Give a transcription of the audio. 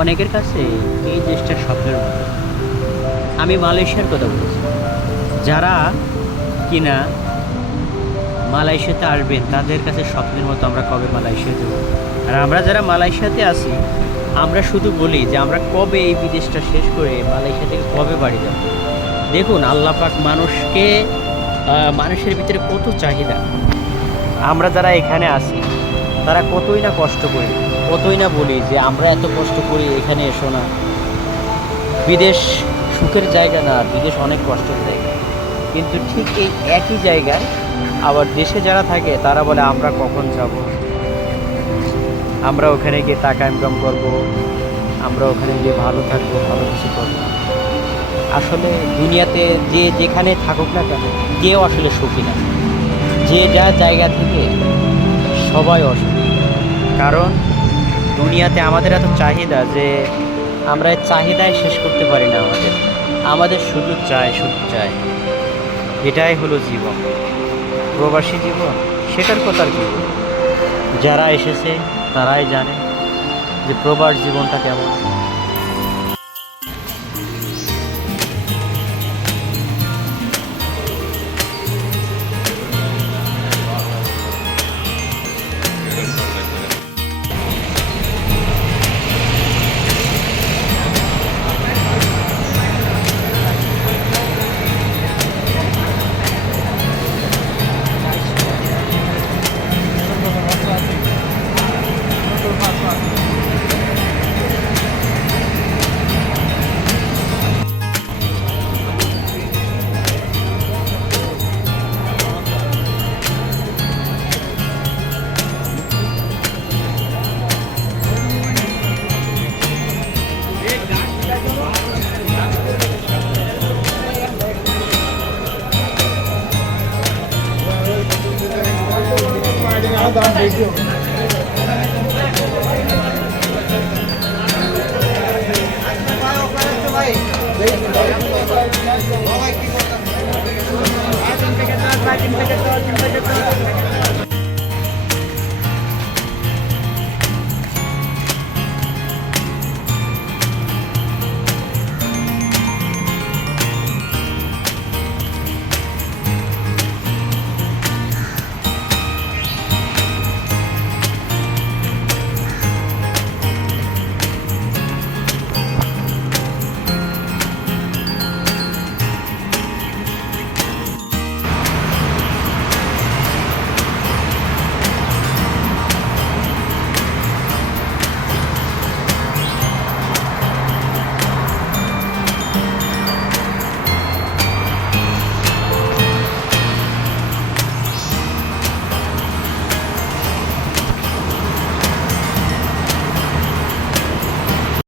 অনেকের কাছে এই দেশটা স্বপ্নের মতো। আমি মালয়েশিয়ার কথা বলছি। যারা কিনা মালয়েশিয়াতে আসবেন তাদের কাছে স্বপ্নের মতো আমরা কবে মালয়েশিয়া যাব। আর আমরা যারা মালয়েশিয়াতে আছি, আমরা শুধু বলি যে আমরা কবে এই বিদেশটা শেষ করে মালয়েশিয়া থেকে কবে বাড়ি যাব। দেখুন আল্লাহ পাক মানুষকে মানুষের ভিতরে কত চাহিদা। আমরা যারা এখানে আছি তারা কতই না কষ্ট করি, কতই না বলি যে আমরা এত কষ্ট করি, এখানে এসো না। বিদেশ সুখের জায়গা না, বিদেশ অনেক কষ্টের জায়গা। কিন্তু ঠিক এই একই জায়গায় আবার দেশে যারা থাকে তারা বলে আমরা কখন যাব, আমরা ওখানে গিয়ে টাকা ইনকাম করব, আমরা ওখানে গিয়ে ভালো থাকবো, ভালো কিছু করবো। আসলে দুনিয়াতে যে যেখানে থাকুক না কেন, কেউ আসলে সুখী না। যে যা জায়গা থেকে সবাই অসুখী। কারণ দুনিয়াতে আমাদের এত চাহিদা যে আমরা এই চাহিদাই শেষ করতে পারি না। আমাদের আমাদের শুধু চাই, শুধু চাই। এটাই হলো জীবন, প্রবাসী জীবন। সেটার কথা আর কি বলবো? যারা এসেছে তারাই জানে যে প্রবাস জীবনটা কেমন।